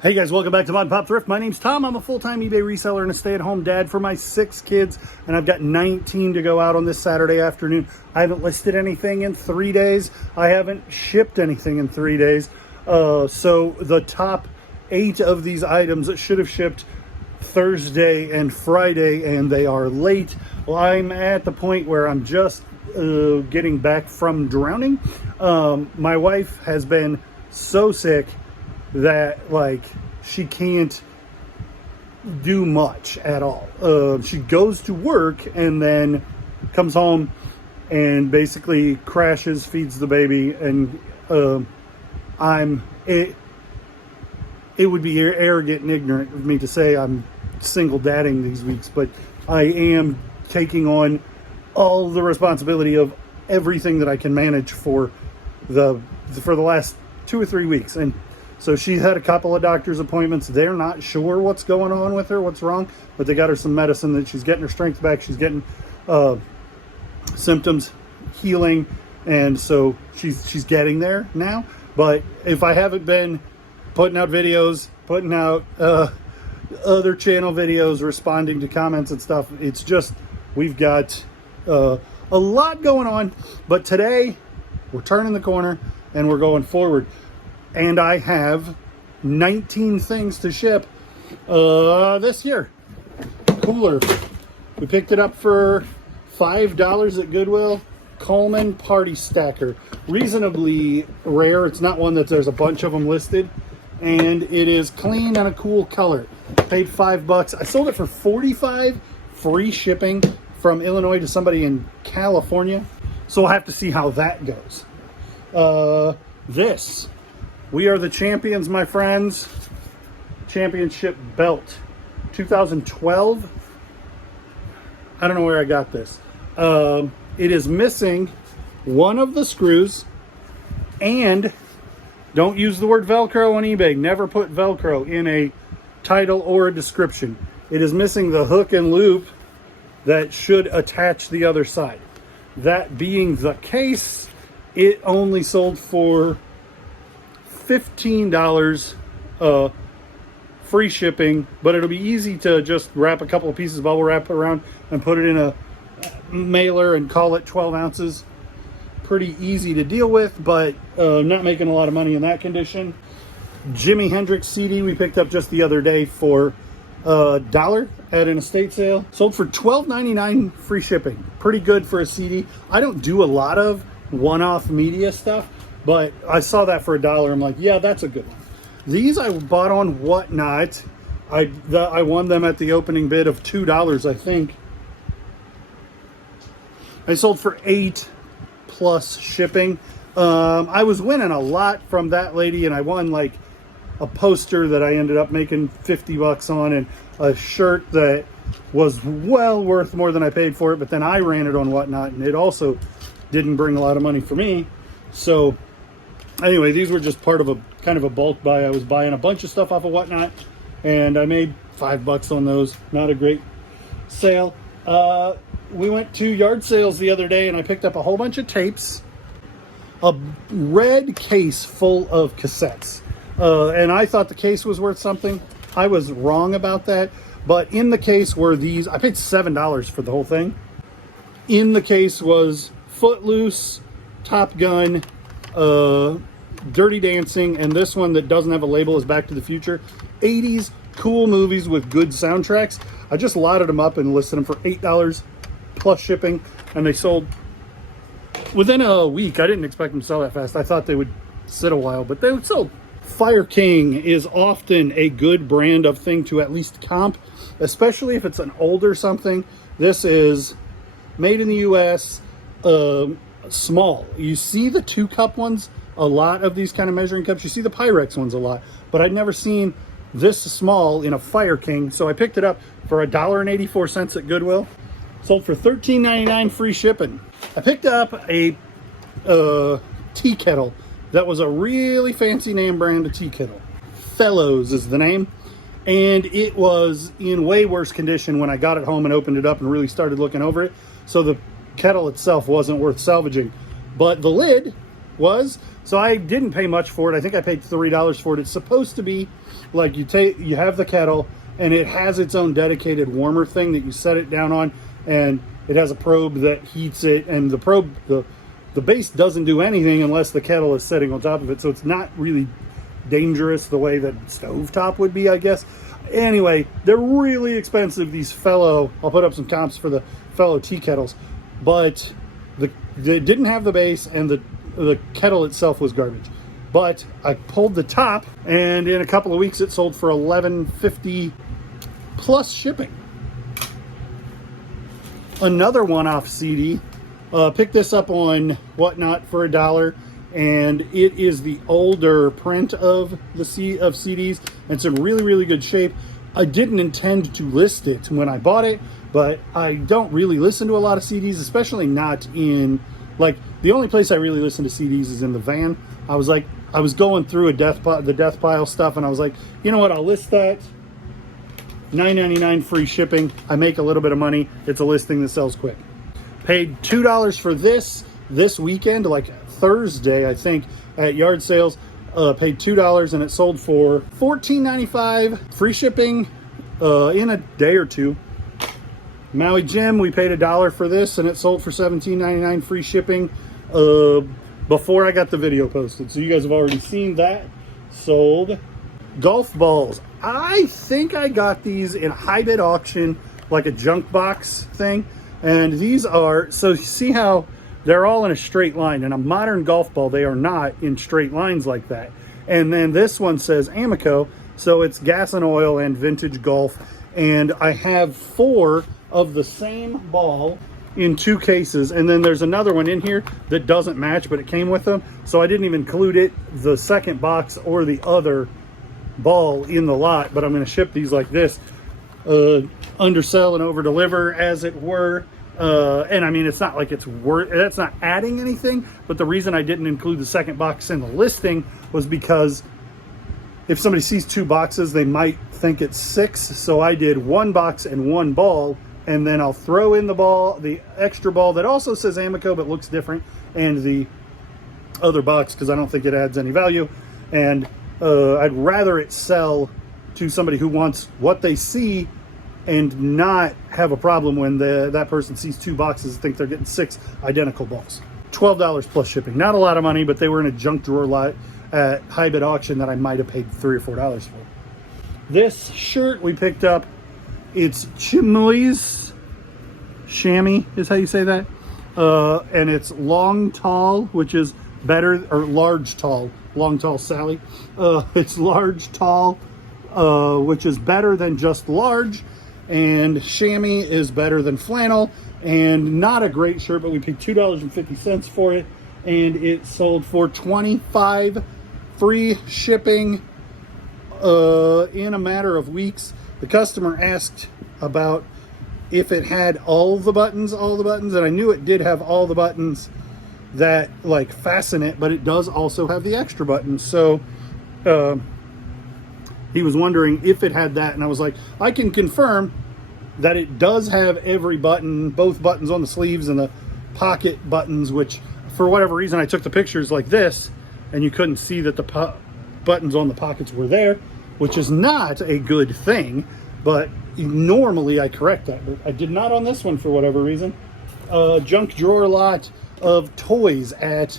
Hey guys, welcome back to Mod Pop Thrift. My name's Tom. I'm a full-time eBay reseller and a stay-at-home dad for my 6 kids, and I've got 19 to go out on this Saturday afternoon. I haven't listed anything in 3 days. I haven't shipped anything in 3 days. So the top 8 of these items should have shipped Thursday and Friday, and they are late. Well, I'm at the point where I'm just getting back from drowning. My wife has been so sick that she can't do much at all. She goes to work and then comes home and basically crashes, feeds the baby, and it would be arrogant and ignorant of me to say I'm single dadding these weeks, but I am taking on all the responsibility of everything that I can manage for the last 2 or 3 weeks. And so she had a couple of doctor's appointments. They're not sure what's going on with her, what's wrong, but they got her some medicine that she's getting her strength back. She's getting symptoms healing, and so she's getting there now. But if I haven't been putting out videos, putting out other channel videos, responding to comments and stuff, it's just we've got a lot going on. But today we're turning the corner and we're going forward. And I have 19 things to ship this year. Cooler. We picked it up for $5 at Goodwill. Coleman Party Stacker. Reasonably rare. It's not one that there's a bunch of them listed. And it is clean and a cool color. Paid $5. I sold it for $45, free shipping from Illinois to somebody in California. So we'll have to see how that goes. We are the champions, my friends. Championship belt. 2012. I don't know where I got this. It is missing one of the screws. And don't use the word Velcro on eBay. Never put Velcro in a title or a description. It is missing the hook and loop that should attach the other side. That being the case, it only sold for $15 free shipping, but it'll be easy to just wrap a couple of pieces of bubble wrap around and put it in a mailer and call it 12 ounces. Pretty easy to deal with, but not making a lot of money in that condition. Jimi Hendrix CD we picked up just the other day for $1 at an estate sale. Sold for $12.99 free shipping. Pretty good for a CD. I don't do a lot of one-off media stuff, but I saw that for $1. I'm like, yeah, that's a good one. These I bought on Whatnot. I won them at the opening bid of $2, I think. I sold for $8 plus shipping. I was winning a lot from that lady, and I won like a poster that I ended up making $50 on, and a shirt that was well worth more than I paid for it, but then I ran it on Whatnot, and it also didn't bring a lot of money for me. So anyway, these were just part of a kind of a bulk buy. I was buying a bunch of stuff off of Whatnot, and I made $5 on those. Not a great sale. We went to yard sales the other day, and I picked up a whole bunch of tapes, a red case full of cassettes. And I thought the case was worth something. I was wrong about that. But in the case were these. I paid $7 for the whole thing. In the case was Footloose, Top Gun, Dirty Dancing, and this one that doesn't have a label is Back to the Future. 80s cool movies with good soundtracks. I just lotted them up and listed them for $8 plus shipping, and they sold within a week. I didn't expect them to sell that fast. I thought they would sit a while, but they sold. Fire King is often a good brand of thing to at least comp, especially if it's an older something. This is made in the US, small. You see the 2-cup ones, a lot of these kind of measuring cups. You see the Pyrex ones a lot, but I'd never seen this small in a Fire King. So I picked it up for $1.84 at Goodwill. Sold for $13.99 free shipping. I picked up a tea kettle that was a really fancy name brand of tea kettle. Fellows is the name. And it was in way worse condition when I got it home and opened it up and really started looking over it. So the kettle itself wasn't worth salvaging. But the lid was. So I didn't pay much for it. I think I paid $3 for it. It's supposed to be like you have the kettle and it has its own dedicated warmer thing that you set it down on, and it has a probe that heats it, and the probe, the base doesn't do anything unless the kettle is sitting on top of it. So it's not really dangerous the way that stovetop would be, I guess. Anyway, they're really expensive, these Fellow. I'll put up some comps for the Fellow tea kettles, but they didn't have the base, and the kettle itself was garbage. But I pulled the top, and in a couple of weeks it sold for $11.50 plus shipping. Another one-off CD. Picked this up on Whatnot for $1, and it is the older print of CDs. It's in really, really good shape. I didn't intend to list it when I bought it, but I don't really listen to a lot of CDs, especially not in, like, the only place I really listen to CDs is in the van. I was going through the death pile stuff, and I was like, you know what, I'll list that. $9.99 free shipping. I make a little bit of money. It's a listing that sells quick. Paid $2 for this weekend, like Thursday, I think, at yard sales. Paid $2, and it sold for $14.95 free shipping in a day or two. Maui Jim, we paid $1 for this, and it sold for $17.99 free shipping before I got the video posted. So you guys have already seen that. Sold. Golf balls. I think I got these in a high bid auction, like a junk box thing. And these are, so you see how they're all in a straight line. In a modern golf ball, they are not in straight lines like that. And then this one says Amico, so it's gas and oil and vintage golf. And I have 4 of the same ball in 2 cases. And then there's another one in here that doesn't match, but it came with them. So I didn't even include it, the second box or the other ball in the lot, but I'm going to ship these like this, undersell and over deliver, as it were. And I mean, it's not like that's not adding anything, but the reason I didn't include the second box in the listing was because if somebody sees 2 boxes, they might think it's 6. So I did 1 box and 1 ball, and then I'll throw in the extra ball that also says Amico but looks different, and the other box, because I don't think it adds any value. And I'd rather it sell to somebody who wants what they see and not have a problem when that person sees 2 boxes and think they're getting 6 identical balls. $12 plus shipping. Not a lot of money, but they were in a junk drawer lot at high bid auction that I might have paid $3 or $4 for. This shirt we picked up, it's Chimley's, chamois is how you say that, and it's long tall, which is better, or large tall, long tall Sally. It's large tall, which is better than just large, and chamois is better than flannel, and not a great shirt, but we paid $2.50 for it, and it sold for $25 free shipping in a matter of weeks. The customer asked about if it had all the buttons, and I knew it did have all the buttons that like fasten it, but it does also have the extra buttons. So he was wondering if it had that, and I was like, I can confirm that it does have every button, both buttons on the sleeves and the pocket buttons, which for whatever reason I took the pictures like this and you couldn't see that the buttons on the pockets were there, which is not a good thing, but normally I correct that, but I did not on this one for whatever reason. Junk drawer lot of toys at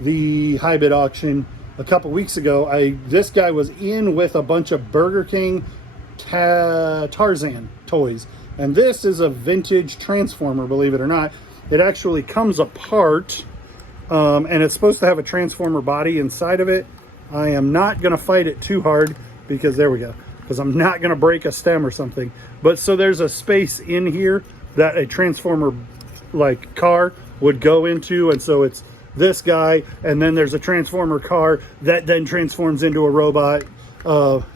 the high bid auction a couple weeks ago. This guy was in with a bunch of Burger King Tarzan toys, and this is a vintage Transformer, believe it or not. It actually comes apart, and it's supposed to have a Transformer body inside of it. I am not going to fight it too hard because there we go, because I'm not going to break a stem or something. But so there's a space in here that a Transformer like car would go into, and so it's this guy, and then there's a Transformer car that then transforms into a robot.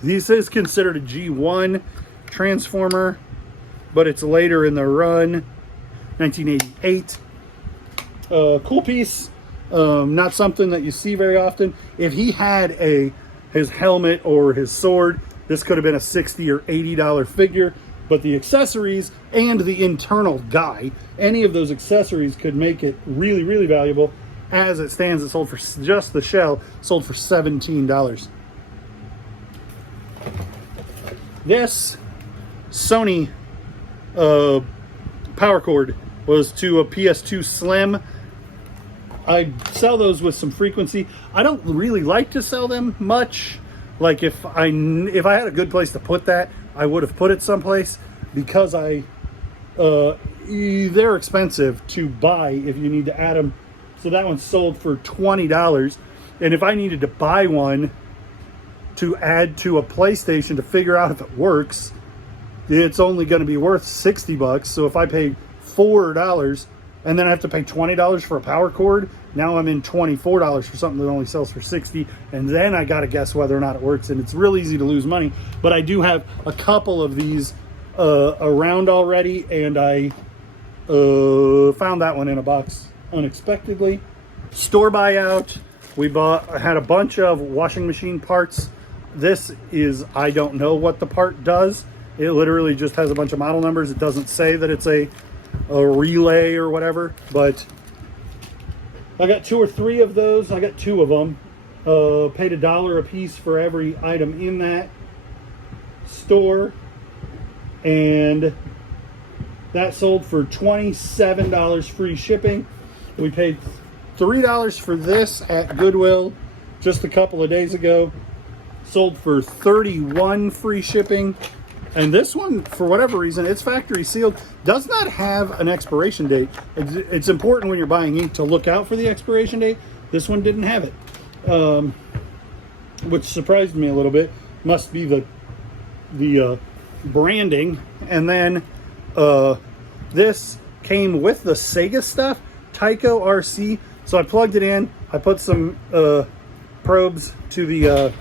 This is considered a G1 Transformer, but it's later in the run, 1988. Cool piece. Not something that you see very often. If he had his helmet or his sword, this could have been a $60 or $80 figure, but the accessories and the internal guy, any of those accessories could make it really, really valuable. as it stands, it sold for just the shell, sold for $17. This Sony power cord was to a PS2 Slim. I sell those with some frequency. I don't really like to sell them much. Like if I had a good place to put that, I would have put it someplace, because they're expensive to buy if you need to add them. So that one sold for $20, and if I needed to buy one to add to a PlayStation to figure out if it works, it's only going to be worth $60. So if I pay $4 and then I have to pay $20 for a power cord, now I'm in $24 for something that only sells for $60, and then I got to guess whether or not it works, and it's real easy to lose money. But I do have a couple of these around already, and I found that one in a box unexpectedly. Store buyout. I had a bunch of washing machine parts. This is, I don't know what the part does. It literally just has a bunch of model numbers. It doesn't say that it's a relay or whatever, but I got 2 or 3 of those. I got 2 of them. Paid $1 a piece for every item in that store, and that sold for $27 free shipping. We paid $3 for this at Goodwill just a couple of days ago. Sold for $31 free shipping. And this one, for whatever reason, it's factory sealed, does not have an expiration date. It's important when you're buying ink to look out for the expiration date. This one didn't have it, which surprised me a little bit. Must be the branding. And then this came with the Sega stuff, Tyco RC. So I plugged it in. I put some probes to the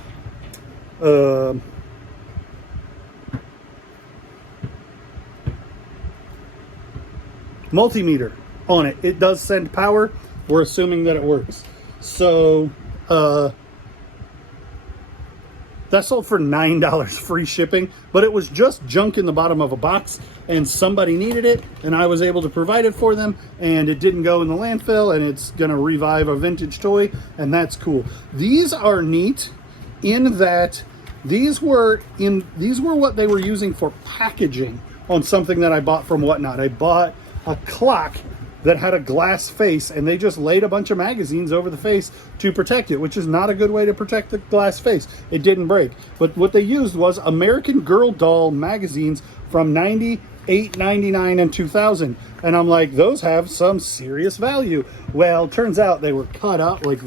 multimeter on it. It does send power. We're assuming that it works. So that sold for $9 free shipping, but it was just junk in the bottom of a box, and somebody needed it, and I was able to provide it for them, and it didn't go in the landfill, and it's gonna revive a vintage toy, and that's cool. These are neat in that these were what they were using for packaging on something that I bought from Whatnot. I bought a clock that had a glass face, and they just laid a bunch of magazines over the face to protect it, which is not a good way to protect the glass face. It didn't break. But what they used was American Girl doll magazines from 98, 99, and 2000. And I'm like, those have some serious value. Well, turns out they were cut out, like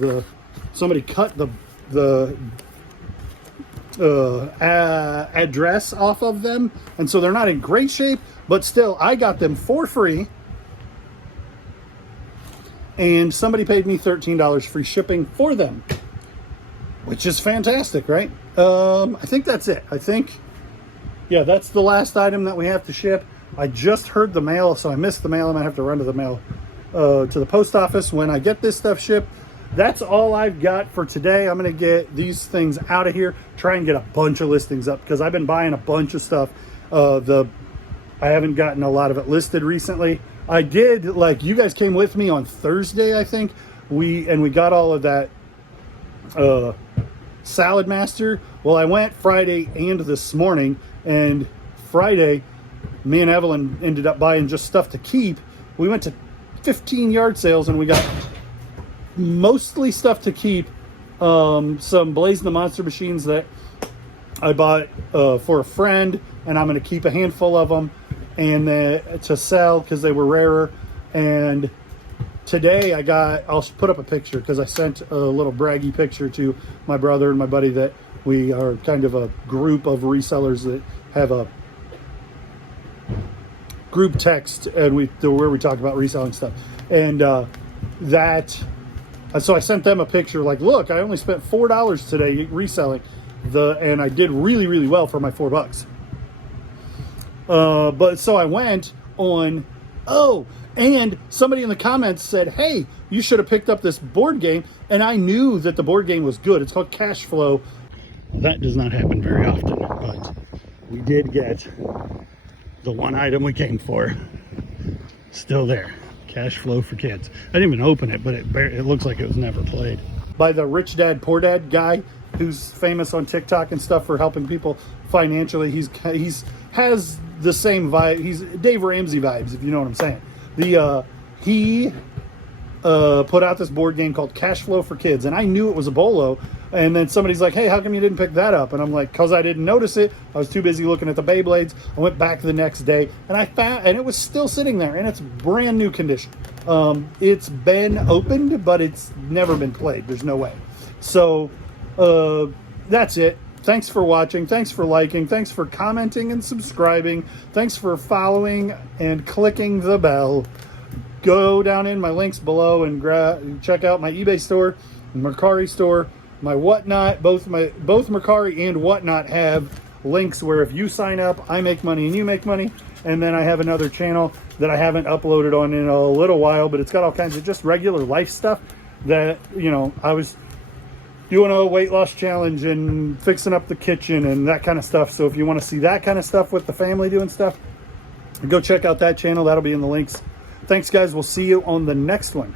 somebody cut the address off of them, and so they're not in great shape, but still, I got them for free, and somebody paid me $13 free shipping for them, which is fantastic, right? I think that's it. Yeah, that's the last item that we have to ship. I just heard the mail, so I missed the mail. I might have to run to the mail, to the post office when I get this stuff shipped. That's all I've got for today. I'm going to get these things out of here, try and get a bunch of listings up, because I've been buying a bunch of stuff. I haven't gotten a lot of it listed recently. I did, like, you guys came with me on Thursday, I think. We got all of that Salad Master. Well, I went Friday and this morning, and Friday, me and Evelyn ended up buying just stuff to keep. We went to 15 yard sales, and we got mostly stuff to keep. Some Blaze the Monster machines that I bought for a friend, and I'm going to keep a handful of them and to sell because they were rarer. And today I'll put up a picture, because I sent a little braggy picture to my brother and my buddy that we are kind of a group of resellers that have a group text, and where we talk about reselling stuff. And so I sent them a picture, like, look, I only spent $4 today reselling and I did really, really well for my $4. But so I went on, and somebody in the comments said, hey, you should have picked up this board game. And I knew that the board game was good. It's called Cash Flow. That does not happen very often, but we did get the one item we came for. Still there. Cash Flow for Kids. I didn't even open it, but it looks like it was never played. By the Rich Dad Poor Dad guy, who's famous on TikTok and stuff for helping people financially. He's has the same vibe. He's Dave Ramsey vibes, if you know what I'm saying. He put out this board game called Cash Flow for Kids, and I knew it was a bolo. And then somebody's like, "Hey, how come you didn't pick that up?" And I'm like, "Cause I didn't notice it. I was too busy looking at the Beyblades." I went back the next day, and I found, and it was still sitting there, and it's brand new condition. It's been opened, but it's never been played. There's no way. So that's it. Thanks for watching. Thanks for liking. Thanks for commenting and subscribing. Thanks for following and clicking the bell. Go down in my links below and check out my eBay store, Mercari store, my Whatnot. Both Mercari and Whatnot have links where if you sign up, I make money and you make money. And then I have another channel that I haven't uploaded on in a little while, but it's got all kinds of just regular life stuff that, you know, I was doing a weight loss challenge and fixing up the kitchen and that kind of stuff. So if you want to see that kind of stuff with the family doing stuff, go check out that channel. That'll be in the links. Thanks, guys. We'll see you on the next one.